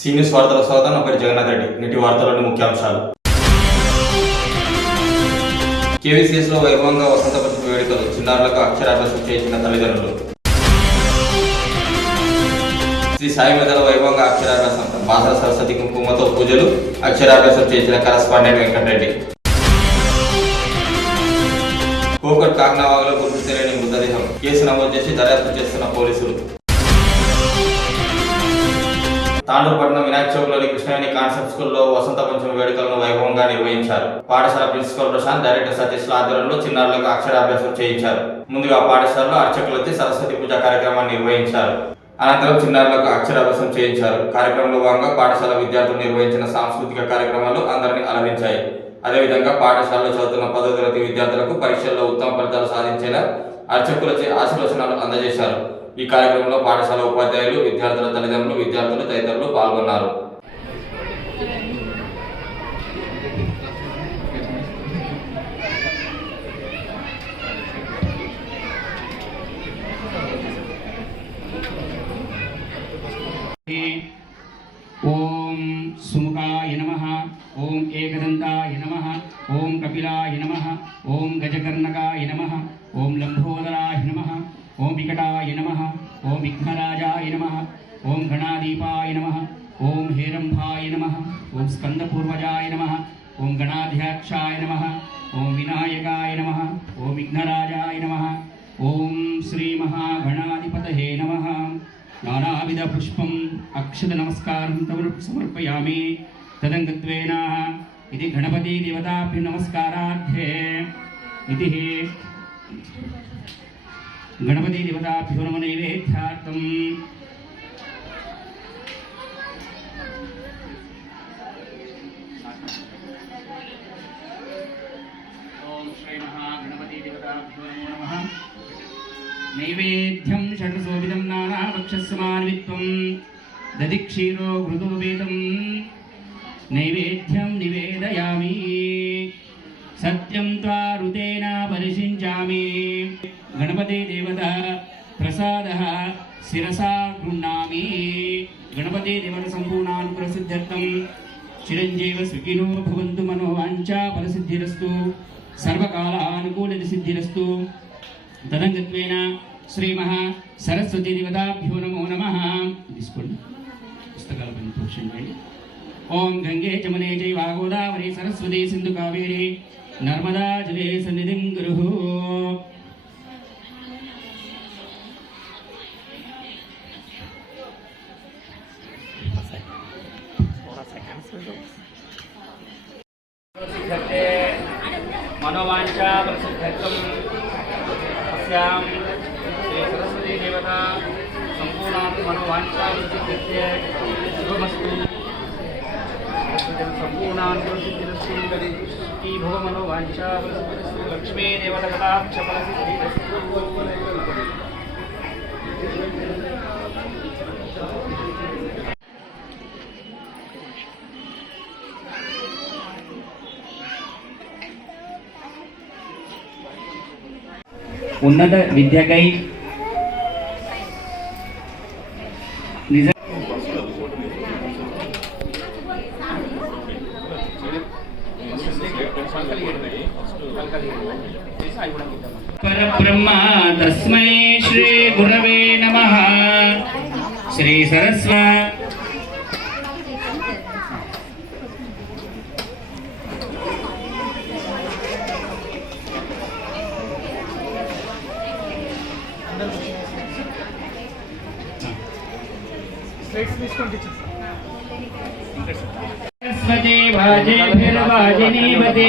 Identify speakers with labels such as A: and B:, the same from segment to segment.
A: Seniors వార్తల స్వాగతం. నా పేరు జగన్నాథ్ రెడ్డి. నేటి వార్తలోని ముఖ్యాంశాలు. కేవీసీఎస్లో వైభవంగా వసంత పంచమి వేడుకలు. చిన్నారులకు అక్షరాభ్యాసం చేసిన తల్లిదండ్రులు. శ్రీ సాయి మెదల వైభవంగా అక్షరాభ్యాసం. బాసర సరస్వతి కుంకుమతో పూజలు అక్షరాభ్యాసం చేసిన కరస్పాండెంట్ వెంకటరెడ్డి. కోకట్ కాకినావాగలో గుర్తు తెలియని మృతదేహం. కేసు నమోదు చేసి దర్యాప్తు చేస్తున్న పోలీసులు. తాండూరుపట్నం వినాయక చౌక్లోని కృష్ణవేణి కాన్సెప్ట్ స్కూల్లో వసంత పంచమి వేడుకలను వైభవంగా నిర్వహించారు. పాఠశాల ప్రిన్సిపల్ ప్రశాంత్ డైరెక్టర్ సతీష్ల ఆధ్వర్యంలో చిన్నారులకు అక్షరాభ్యాసం చేయించారు. ముందుగా పాఠశాలలో అర్చకులతో సరస్వతి పూజ కార్యక్రమాన్ని నిర్వహించారు. అనంతరం చిన్నారులకు అక్షరాభ్యాసం చేయించారు. కార్యక్రమంలో భాగంగా పాఠశాల విద్యార్థులు నిర్వహించిన సాంస్కృతిక కార్యక్రమాలు అందరినీ అలరించాయి. అదేవిధంగా పాఠశాలలో చదువుతున్న పదో తరగతి విద్యార్థులకు పరీక్షల్లో ఉత్తమ ఫలితాలు సాధించేలా అర్చకులచే ఆశీర్వచనాలు అందజేశారు. ఈ కార్యక్రమంలో పాఠశాల ఉపాధ్యాయులు విద్యార్థుల తల్లిదండ్రులు విద్యార్థులు తదితరులు పాల్గొన్నారు.
B: ఓం సుముఖాయ నమ ఓం ఏకదంతాయ నమ ఓం కపిలాయ నమ ఓం గజకర్ణకాయ నమ ఓం లంబోదరాయ నమ నమ ఓం విఘ్నరాజాయ నమ. ఓం గణాదీపాయ నమ. ఓం హేరంభాయ నమ. ఓం స్కందపూర్వజాయ నమ. ఓం గణాధ్యక్షాయ నమ. ఓం వినాయకాయ నమ. ఓం విఘ్నరాజాయ నమ. ఓం శ్రీ మహాగణాధిపతయే నమ. నానావిధ పుష్పం అక్షత నమస్కారం సమర్పయామి. తదంగత్వేన ఇది గణపతి దేవతాభ్య నమస్కారార్థే ఇది గణపతి దేవతాభ్యో నమ నైవేద్యార్థం నైవేద్యం షడ్రసోభిదం నానాభక్షస్సమాన్విత్వం దది క్షీరో ఘృతో వేదం నైవేద్యం నివేదయామి సత్యం త్వా రుతేన పరిశించామి గణపతి దేవత ప్రసాద శిరసా గృహ్ణామి. గణపతి దేవత సంపూర్ణాను ప్రసిద్ధ్యర్థం చిరంజీవ సుఖినో భవంతు మనోవాంఛా ఫలసిద్ధిరస్తు. సర్వకాలానుకూల సిద్ధిరస్తు. తదంగత్వేన శ్రీ మహా సరస్వతి దేవతాభ్యో నమో నమ. తీసుకోండి. పుస్తకాల పని పోషించండి ఓం గంగే చమనే చైవ గోదావరి సరస్వతి సింధు కావేరి. నర్మదా జలే సన్నిధిం గురు. సిద్ధతే మనోవాంఛా ప్రసిద్ధత్వం అస్యాం శ్రీ సరస్వతీ దేవత సంపూర్ణాం మనోవాంఛా ప్రసిద్ధత్యే శుభమస్తు సంపూర్ణాన్ ప్రసిద్ధిరస్తు ఈ ఉన్నత విద్యకై సరస్వతి వాజేభిర్వాజినీవతి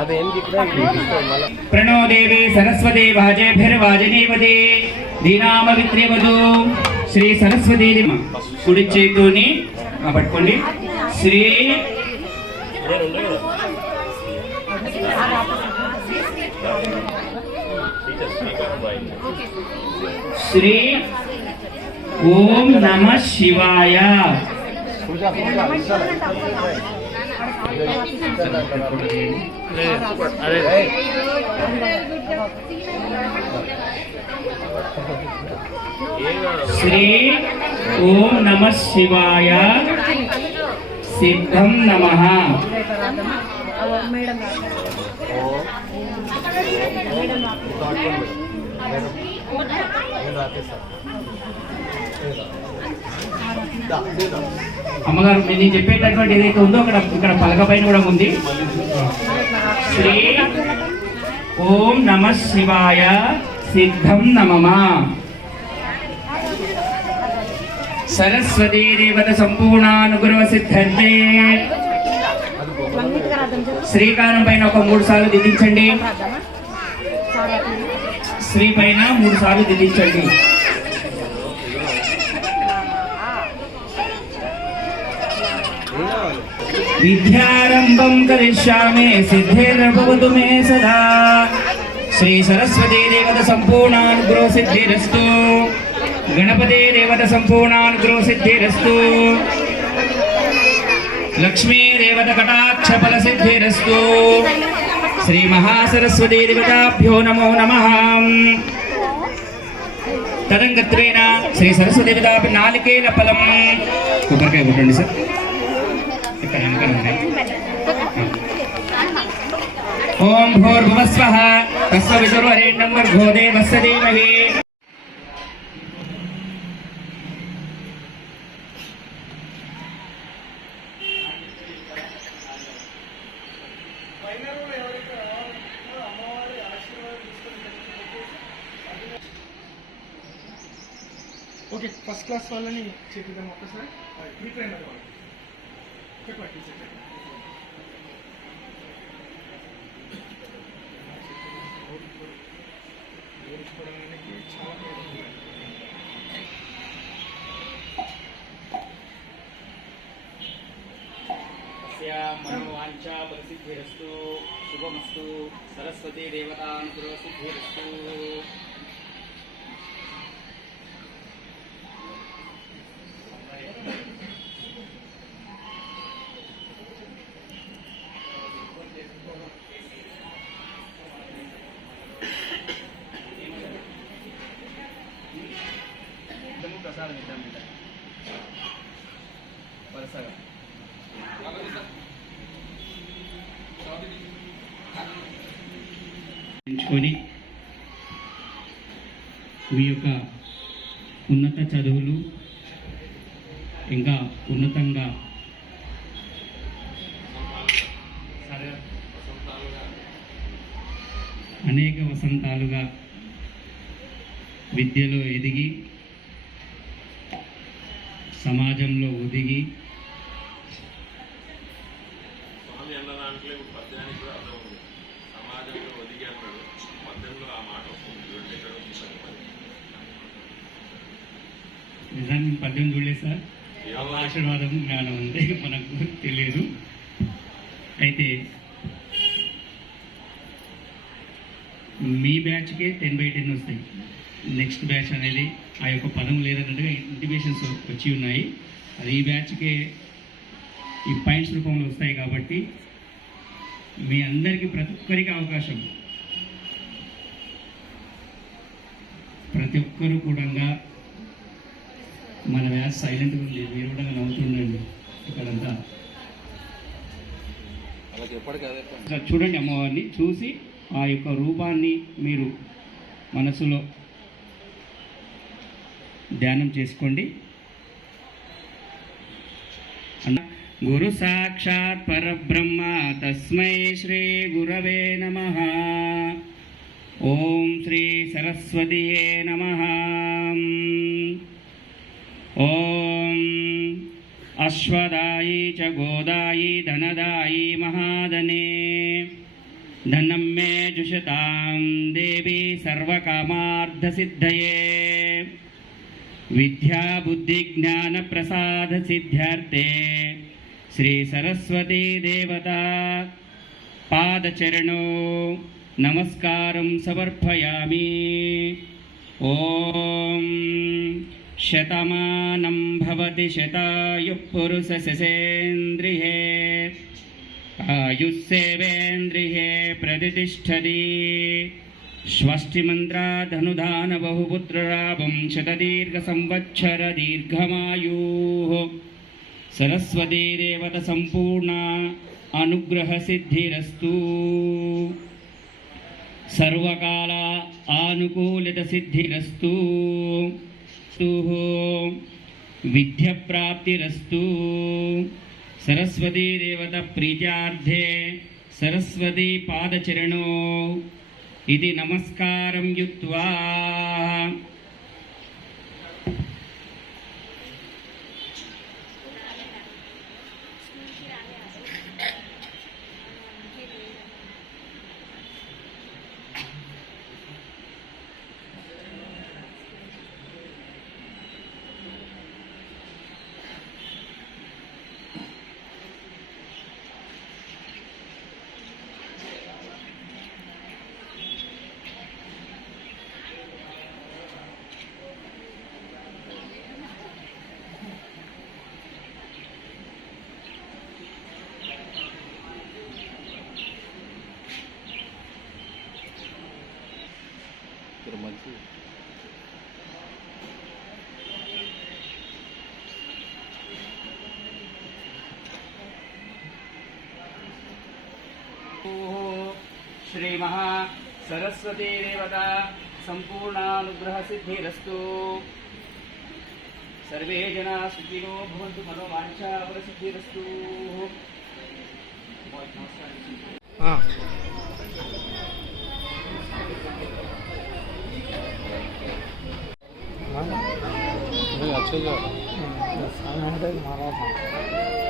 C: అదేం
B: సరస్వతి వాజేభిర్వాజినీవతి దీనామ విత్రివదు శ్రీ సరస్వతి కుడి చేతుని పట్టుకోండి. శ్రీ శ్రీ ఓం నమ శివాయ శ్రీ ఓం నమ శివాయ సిద్ధం నమ
D: మేడం
B: అమ్మగారు నేను చెప్పేటటువంటి ఏదైతే ఉందో అక్కడ ఇక్కడ పలక పైన కూడా ఉంది. శ్రీ ఓం నమ శివాయ సిద్ధం నమమా సరస్వతీ దేవత
D: రాద్దాం చెప్పు.
B: శ్రీకారం పైన ఒక మూడు సార్లు దిద్దించండి. శ్రీ పైన మూడు సార్లు దిద్దించండి విద్యారంభం కరిష్యామి సిద్ధిర్భవతు మే సదా. శ్రీ సరస్వతీ దేవత సంపూర్ణానుగ్రహ సిద్ధిరస్తు. గణపతి దేవత సంపూర్ణానుగ్రహ సిద్ధిరస్తు. లక్ష్మీ దేవత కటాక్ష ఫల సిద్ధిరస్తు. శ్రీ మహాసరస్వతీ దేవతాభ్యో నమో నమ. తదంగత్వేన శ్రీ సరస్వతి దేవతాపి నాలికేల ఫలం కొబ్బరికాయ కొట్టండి సార్. ఇక్కడ వెనకాల ఉన్నాయి. ఓం భూర్భువస్వః. తస్వ విదురు విదుర్వరేణ్యం వర్గో దేవస్య ధీమహి.
E: ఓకే ఫస్ట్ క్లాస్ వాళ్ళని చెప్పిద్దాం ఒక్కసారి. ప్రీ ప్రైమరీ వాళ్ళు చెప్పండి.
B: ప్రసాదం ఇద్దాం వరుసగా. ఎంచుకొని మీ యొక్క జ్ఞానం ఉంది మనకు తెలియదు అయితే మీ బ్యాచ్కే టెన్ బై టెన్ వస్తాయి. నెక్స్ట్ బ్యాచ్ అనేది ఆ యొక్క పదం లేదన్నట్టుగా ఇంటిమేషన్స్ వచ్చి ఉన్నాయి. అది ఈ బ్యాచ్కే ఈ పాయింట్స్ రూపంలో వస్తాయి కాబట్టి మీ అందరికీ ప్రతి ఒక్కరికి అవకాశం. ప్రతి ఒక్కరూ కూడా మన వ్యాస్ సైలెంట్గా ఉంది మీరు కూడా నవ్వుతుండండి ఇక్కడంతా. చూడండి అమ్మవారిని చూసి ఆ యొక్క రూపాన్ని మీరు మనసులో ధ్యానం చేసుకోండి. అన్న గురు సాక్షాత్ పరబ్రహ్మ తస్మై శ్రీ గురవే నమ. ఓం శ్రీ సరస్వతియే నమ ఓం అశ్వదాయి చ గోదాయి ధనదాయి మహాదనే ధనం మే జుషతాం దేవి సర్వకామార్థసిద్ధయే విద్యా బుద్ధి జ్ఞాన ప్రసాద సిద్ధ్యార్థే. శ్రీ సరస్వతీ శతమానం భవతి శతాయుపురుషశసేంద్రియే ఆయుస్సేవేంద్రియే ప్రతిష్టది ష్వష్టిమంత్రా ధనుధాన బహుపుత్రరాభం శతదీర్ఘ సంవత్సర దీర్ఘమాయూ సరస్వతీరేవత సంపూర్ణ అనుగ్రహ సిద్ధిరస్తు సర్వకాల ఆనుకూలిత సిద్ధిరస్తు విద్య ప్రాప్తిరస్తు సరస్వతీ దేవత ప్రీత్యార్థే సరస్వతీ పాదచరణో. ఇది నమస్కారం యుక్వా सरस्वती देवता सम्पूर्णानुग्रहसिद्धिरस्तु सर्वे जना सुखिनो भवन्तु मनोवाञ्छाफलसिद्धिरस्तु
C: अच्छे जा
F: ज्ञानी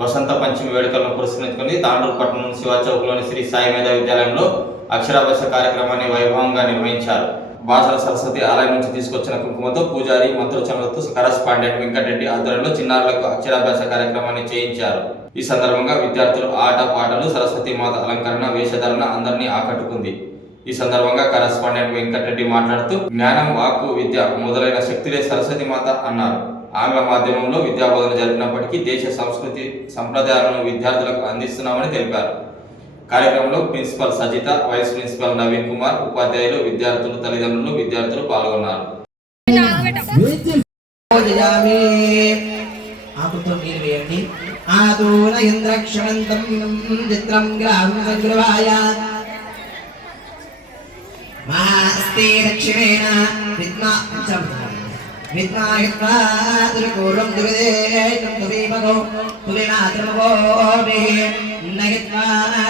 A: వసంత పంచమి వేడుకలను పురస్కరించుకుని తాండూరు పట్టణం శివాచౌక్లోని శ్రీ సాయి మేధా విద్యాలయంలో అక్షరాభ్యాస కార్యక్రమాన్ని వైభవంగా నిర్వహించారు. బాసర సరస్వతి ఆలయం నుంచి తీసుకొచ్చిన కుంకుమతో పూజారి మంత్రోచ్చరణలతో కరస్పాండెంట్ వెంకటరెడ్డి ఆధ్వర్యంలో చిన్నారులకు అక్షరాభ్యాస కార్యక్రమాన్ని చేయించారు. ఈ సందర్భంగా విద్యార్థులు ఆట పాటలు సరస్వతి మాత అలంకరణ వేషధారణ అందరినీ ఆకట్టుకుంది. ఈ సందర్భంగా కరస్పాండెంట్ వెంకటరెడ్డి మాట్లాడుతూ జ్ఞానం వాక్కు విద్య మొదలైన శక్తులే సరస్వతి మాత అన్నారు. ఆంగ్ల మాధ్యమంలో విద్యాబోధన జరిపినప్పటికీ దేశ సంస్కృతి సంప్రదాయాలను విద్యార్థులకు అందిస్తున్నామని తెలిపారు. కార్యక్రమంలో principal Sajitha vice principal Naveen Kumar ఉపాధ్యాయులు విద్యార్థులు తల్లిదండ్రులు విద్యార్థులు పాల్గొన్నారు.
G: మాస్తే దక్షిణేన విద్మా విద్మాహిత్వా త్రిపూర్వం దుర్వేదం తువీమగో తులినాత్రమగోభి నగిత్వా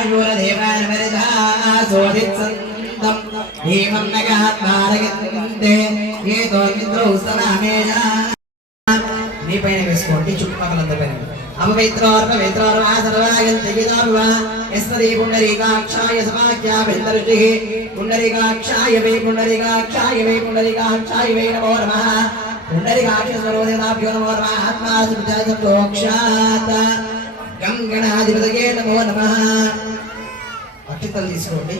G: యూరదేవాన ఏదో ఇంద్రౌ సనామేనా మీ పైన వేసుకోండి చుట్టుపక్కలంతా పైన అపవిత్రోర్వ విత్రోర్వ సర్వాయంత పుండరీకాక్షాయ సమాఖ్యా బిందరుషి పుండరీకాక్షాయ వే పుండరీకాక్షాయ వే పుండరీకాక్షాయ వే నమో నమః పుండరీకాక్ష స్వరోదేనాభ్యో నమో నమః ఆత్మా సుజాయ సంతోక్షాత గం గణాధిపతయే నమో నమః. అక్షతలు తీసుకోండి.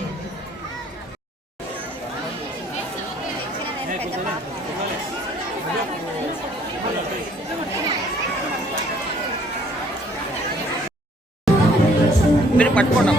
C: మీరు పట్టుకోండి.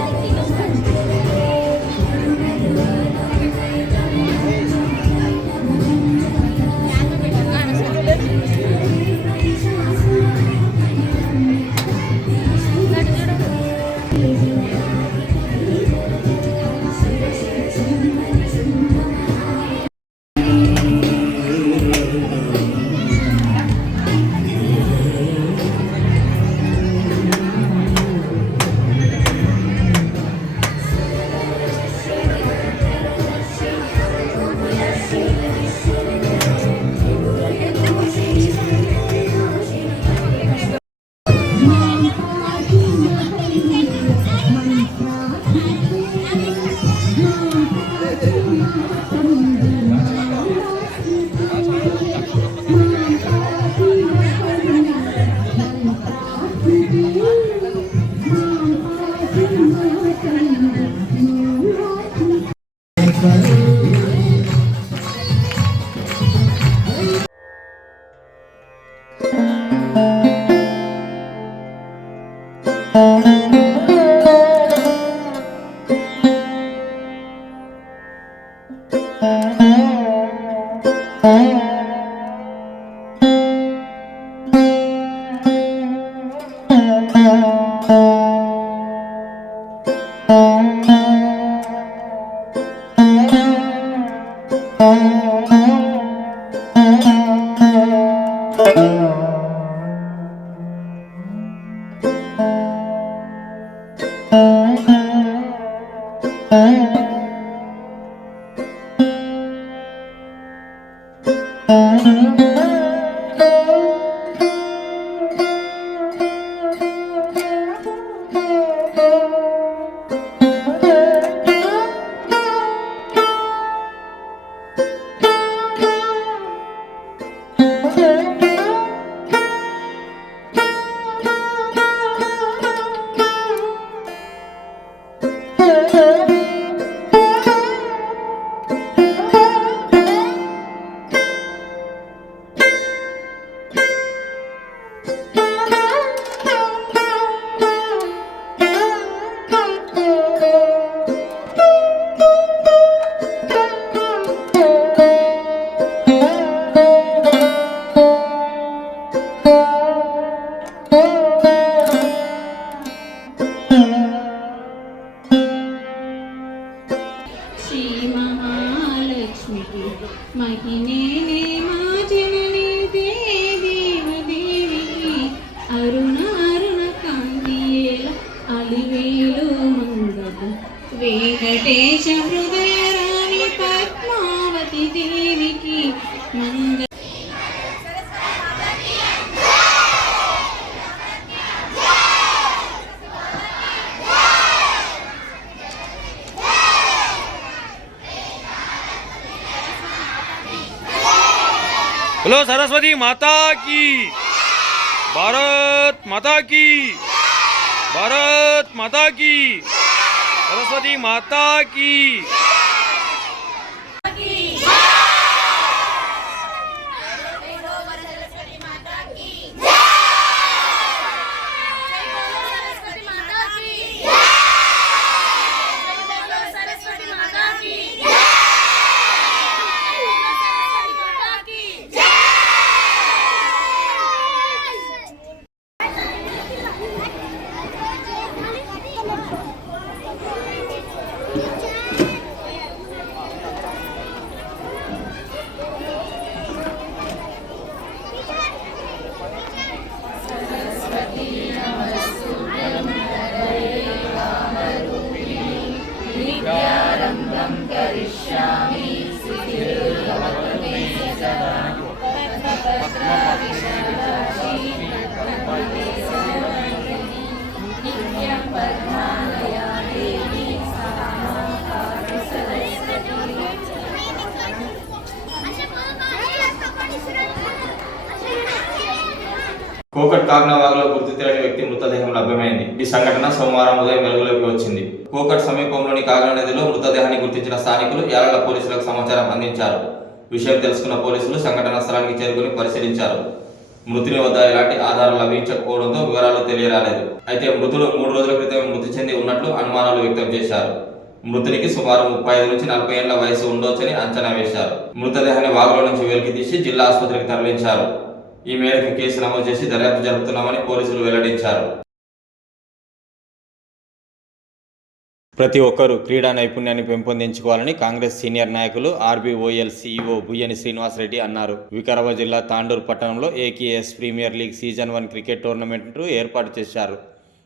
C: बोलो सरस्वती माता की। भारत माता की। भारत माता की। सरस्वती माता की।
A: కోకట్ గుర్తు తెలియని వ్యక్తి మృతదేహం లభ్యమైంది. ఈ సంఘటన సోమవారం ఉదయం వెలుగులోకి వచ్చింది. కోకట్ సమీపంలోని కాగ్నా నదిలో మృతదేహాన్ని గుర్తించిన స్థానికులు యాలల పోలీసులకు సమాచారం అందించారు. విషయం తెలుసుకున్న పోలీసులు సంఘటనా స్థలానికి చేరుకుని పరిశీలించారు. మృతుని వద్ద ఎలాంటి ఆధారాలు లభించకపోవడంతో వివరాలు తెలియరాలేదు. అయితే మృతులు మూడు రోజుల క్రితం మృతి చెంది ఉన్నట్లు అనుమానాలు వ్యక్తం చేశారు. మృతునికి సుమారు ముప్పై ఐదు నుంచి నలభై ఏళ్ళ వయసు ఉండొచ్చని అంచనా వేశారు. మృతదేహాన్ని వాగులో నుంచి వెలికి తీసి జిల్లా ఆసుపత్రికి తరలించారు. ఈ మేరకు కేసు నమోదు చేసి దర్యాప్తు జరుపుతున్నామని పోలీసులు వెల్లడించారు. ప్రతి ఒక్కరూ క్రీడా నైపుణ్యాన్ని పెంపొందించుకోవాలని కాంగ్రెస్ సీనియర్ నాయకులు ఆర్బీఓఎల్ సీఈఓ బుయ్యని శ్రీనివాసరెడ్డి అన్నారు. వికారాబాద్ జిల్లా తాండూరు పట్టణంలో AKS premier league season one cricket tournament ఏర్పాటు చేశారు.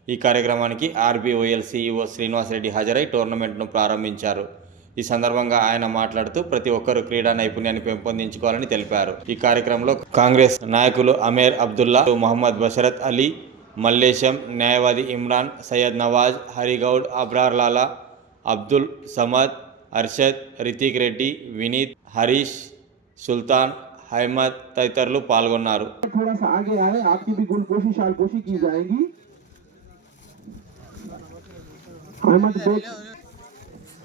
A: ఈ కార్యక్రమానికి ఆర్బీఓఎల్ సీఈఓ శ్రీనివాసరెడ్డి హాజరై టోర్నమెంట్ను ప్రారంభించారు. ఈ సందర్భంగా ఆయన మాట్లాడుతూ ప్రతి ఒక్కరూ క్రీడా నైపుణ్యాన్ని పెంపొందించుకోవాలని తెలిపారు. ఈ కార్యక్రమంలో కాంగ్రెస్ నాయకులు అమీర్ అబ్దుల్లా మహమ్మద్ బషరత్ అలీ మల్లేశం న్యాయవాది ఇమ్రాన్ సయ్యద్ నవాజ్ హరిగౌడ్ అబ్రార్ లాలా అబ్దుల్ సమద్ అర్షద్ రితిక్ రెడ్డి వినీత్ హరీష్ సుల్తాన్ హైమద్ తదితరులు పాల్గొన్నారు.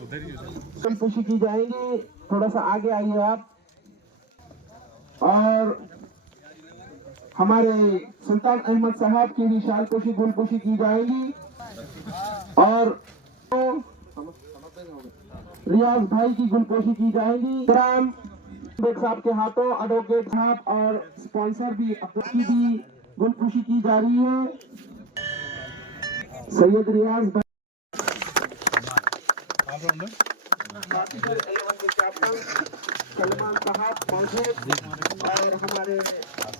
E: शालपोशी की जाएगी। थोड़ा सा आगे आइए आप। और हमारे सुल्तान अहमद साहब की भी शालपोशी गुलपोशी की जाएगी। और तो रियाज भाई की गुलपोशी की जाएगी। ग्राम साहब के हाथों एडवोकेट साहब और स्पॉन्सर भी की भी गुलपुशी की जा रही है। सैयद रियाज भाई सलमान साहब मौजूद और हमारे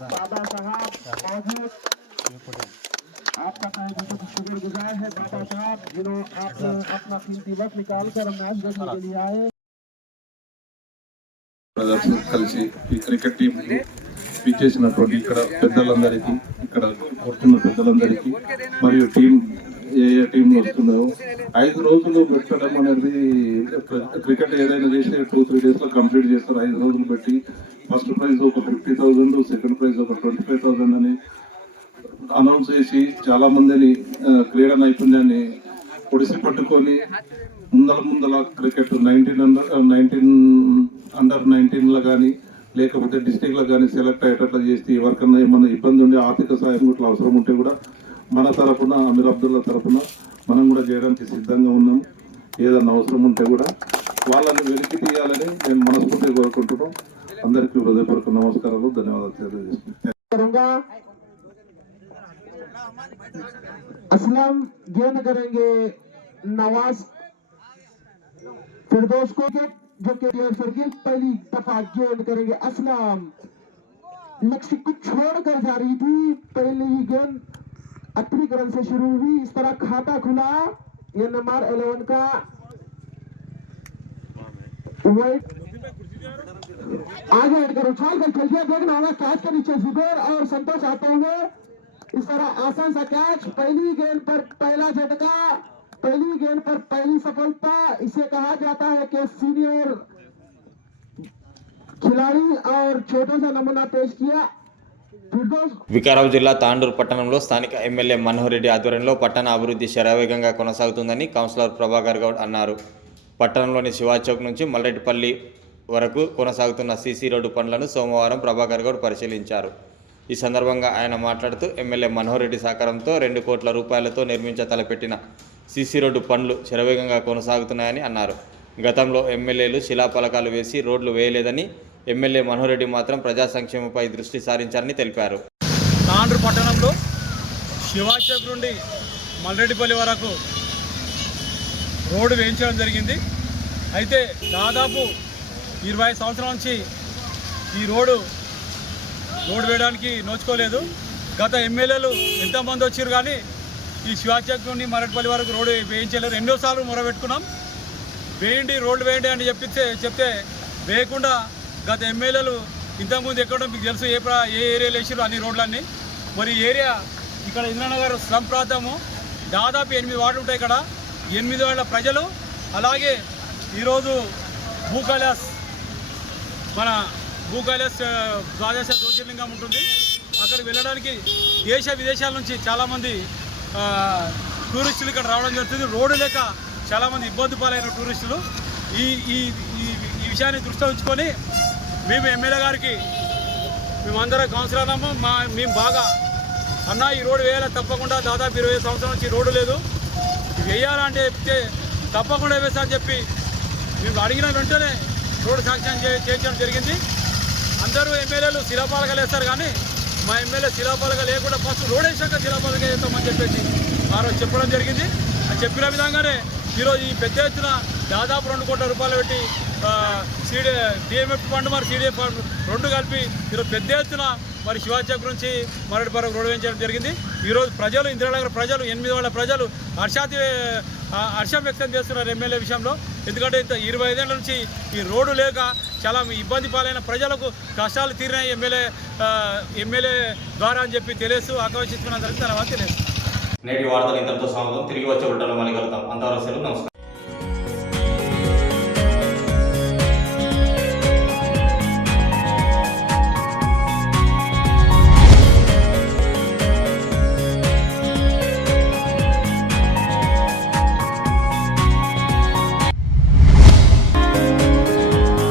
E: बाबा साहब मौजूद आपका तहे दिल से शुक्रगुजार है बाबा साहब जिन्होंने आपने अपना कीमती वक्त निकाल कर मैच देखने के लिए आए
H: బ్రదర్స్ కలిసి ఈ క్రికెట్ టీం పిచ్చేసినటువంటి ఇక్కడ పెద్దలందరికీ ఇక్కడ వస్తున్న పెద్దలందరికీ మరియు టీం ఏ ఏ టీంలు ఐదు రోజులు పెట్టడం అనేది క్రికెట్ ఏదైనా చేస్తే టూ త్రీ డేస్లో కంప్లీట్ చేస్తారు. ఐదు రోజులు పెట్టి ఫస్ట్ ప్రైజ్ ఒక ఫిఫ్టీ థౌజండ్ సెకండ్ ప్రైజ్ ఒక ట్వంటీ ఫైవ్ థౌజండ్ అని అనౌన్స్ చేసి చాలా మందిని క్రీడా నైపుణ్యాన్ని పొడిసి పట్టుకొని ముందల ముందల cricket nineteen under nineteen under నైన్టీన్లో కానీ లేకపోతే డిస్టిక్లో కానీ సెలెక్ట్ అయ్యేటట్లు చేసి ఎవరికన్నా ఏమన్నా ఇబ్బంది ఉండి ఆర్థిక సాయం ఇట్లా అవసరం ఉంటే కూడా మన తరపున అమీర్ అబ్దుల్లా తరపున మనం కూడా చేయడానికి సిద్ధంగా ఉన్నాం ఏదన్నా అవసరం ఉంటే కూడా వాళ్ళని వెలికి తీయాలని నేను మనస్ఫూర్తిగా కోరుకుంటున్నాం అందరికీ హృదయపూర్వక నమస్కారాలు ధన్యవాదాలు తెలియజేస్తున్నాను
E: करूंगा असलम गेंद करेंगे नवाज फिरदौस को के जो के सर की पहली दफा गेंद करेंगे असलम लक्ष्य को छोड़कर जा रही थी पहले ही गेंद अतिरिक्त रन से शुरू हुई। इस तरह खाता खुला। ये नंबर 11 का। वाइट आगे हटकर उछाल कर खेल दिया देखना होगा कैच के नीचे जुबेर और संतोष आते हुए इस तरह आसान सा कैच पहली गेंद पर पहला झटका। पहली गेंद पर पहली सफलता। इसे कहा जाता है कि सीनियर खिलाड़ी और छोटा सा नमूना पेश किया।
A: వికారాబాద్ జిల్లా తాండూరు పట్టణంలో స్థానిక ఎమ్మెల్యే మనోహర్ రెడ్డి ఆధ్వర్యంలో పట్టణ అభివృద్ధి శరవేగంగా కొనసాగుతుందని కౌన్సిలర్ ప్రభాకర్ గౌడ్ అన్నారు. పట్టణంలోని శివాచౌక్ నుంచి మల్లెటిపల్లి వరకు కొనసాగుతున్న సీసీ రోడ్డు పనులను సోమవారం ప్రభాకర్ గౌడ్ పరిశీలించారు. ఈ సందర్భంగా ఆయన మాట్లాడుతూ ఎమ్మెల్యే మనోహర్ రెడ్డి సహకారంతో రెండు కోట్ల రూపాయలతో నిర్మించ తలపెట్టిన సీసీ రోడ్డు పనులు శరవేగంగా కొనసాగుతున్నాయని అన్నారు. గతంలో ఎమ్మెల్యేలు శిలాఫలకాలు వేసి రోడ్లు వేయలేదని ఎమ్మెల్యే మనోహర్ రెడ్డి మాత్రం ప్రజా సంక్షేమంపై దృష్టి సారించారని తెలిపారు.
I: తాండ్రు పట్టణంలో శివాచక్ నుండి మల్రెడ్డిపల్లి వరకు రోడ్డు వేయించడం జరిగింది. అయితే దాదాపు ఇరవై సంవత్సరాల నుంచి ఈ రోడ్డు రోడ్డు వేయడానికి నోచుకోలేదు. గత ఎమ్మెల్యేలు ఎంతమంది వచ్చారు కానీ ఈ శివాచక్ నుండి మరటిపల్లి వరకు రోడ్డు వేయించలేదు. రెండోసార్లు మొరబెట్టుకున్నాం వేయండి రోడ్లు వేయండి అని చెప్పితే చెప్తే వేయకుండా గత ఎమ్మెల్యేలు ఇంతకుముందు ఎక్కడో మీకు తెలుసు ఏ ప్రా ఏ ఏరియాలో వేసారు అన్ని రోడ్లన్నీ. మరి ఏరియా ఇక్కడ ఇంద్రనగర్ స్లమ్ ప్రాంతము దాదాపు ఎనిమిది వార్డులు ఉంటాయి ఇక్కడ. ఎనిమిది వేల ప్రజలు అలాగే ఈరోజు భూకైలాస్ మన భూ కైలాస్ ద్వాదశ జ్యోతిర్లింగం ఉంటుంది. అక్కడికి వెళ్ళడానికి దేశ విదేశాల నుంచి చాలామంది టూరిస్టులు ఇక్కడ రావడం జరుగుతుంది. రోడ్డు లేక చాలామంది ఇబ్బంది పాలైన టూరిస్టులు ఈ ఈ ఈ ఈ విషయాన్ని దృష్టిలో ఉంచుకొని మేము ఎమ్మెల్యే గారికి మేమందరం అన్నాము మా మేము బాగా అన్నా ఈ రోడ్డు వేయాలి? తప్పకుండా దాదాపు ఇరవై సంవత్సరాల నుంచి రోడ్డు లేదు. వేయాలంటే చెప్తే తప్పకుండా వేస్తా అని చెప్పి మేము అడిగిన వెంటనే రోడ్డు శాంక్షన్ చేయించడం జరిగింది. అందరూ ఎమ్మెల్యేలు శిలాపాలకలు వేస్తారు కానీ మా ఎమ్మెల్యే శిలాపాలక లేకుండా ఫస్ట్ రోడ్ వేసాక శిలాపాలక వేస్తామని చెప్పేసి వారు చెప్పడం జరిగింది. చెప్పిన విధంగానే ఈరోజు ఈ పెద్ద ఎత్తున దాదాపు రెండు కోట్ల రూపాయలు పెట్టి సీడీ డిఎంఎఫ్ ఫండ్ మరి సీడీఎఫ్ ఫండ్ రెండు కలిపి ఈరోజు పెద్ద ఎత్తున మరి శివాజీ గురించి మరటి పరకు రోడ్డు వేయించడం జరిగింది. ఈరోజు ప్రజలు ఇందిరానగర్ ప్రజలు ఎనిమిది వేల ప్రజలు హర్షాతి హర్షం వ్యక్తం చేస్తున్నారు ఎమ్మెల్యే విషయంలో. ఎందుకంటే ఇంత ఇరవై ఐదేళ్ళ నుంచి ఈ రోడ్డు లేక చాలా ఇబ్బంది పాలైన ప్రజలకు కష్టాలు తీరినాయి ఎమ్మెల్యే ఎమ్మెల్యే ద్వారా అని చెప్పి తెలియస్తూ ఆకాంక్షిస్తున్న జరిగింది తర్వాత తెలియదు
A: నేటి వార్తలు ఇంతటితో సమాప్తం. తిరిగి వచ్చే ఉంటాను మళ్ళీ కలుద్దాం. అంతవరకు సెలవు. నమస్కారం.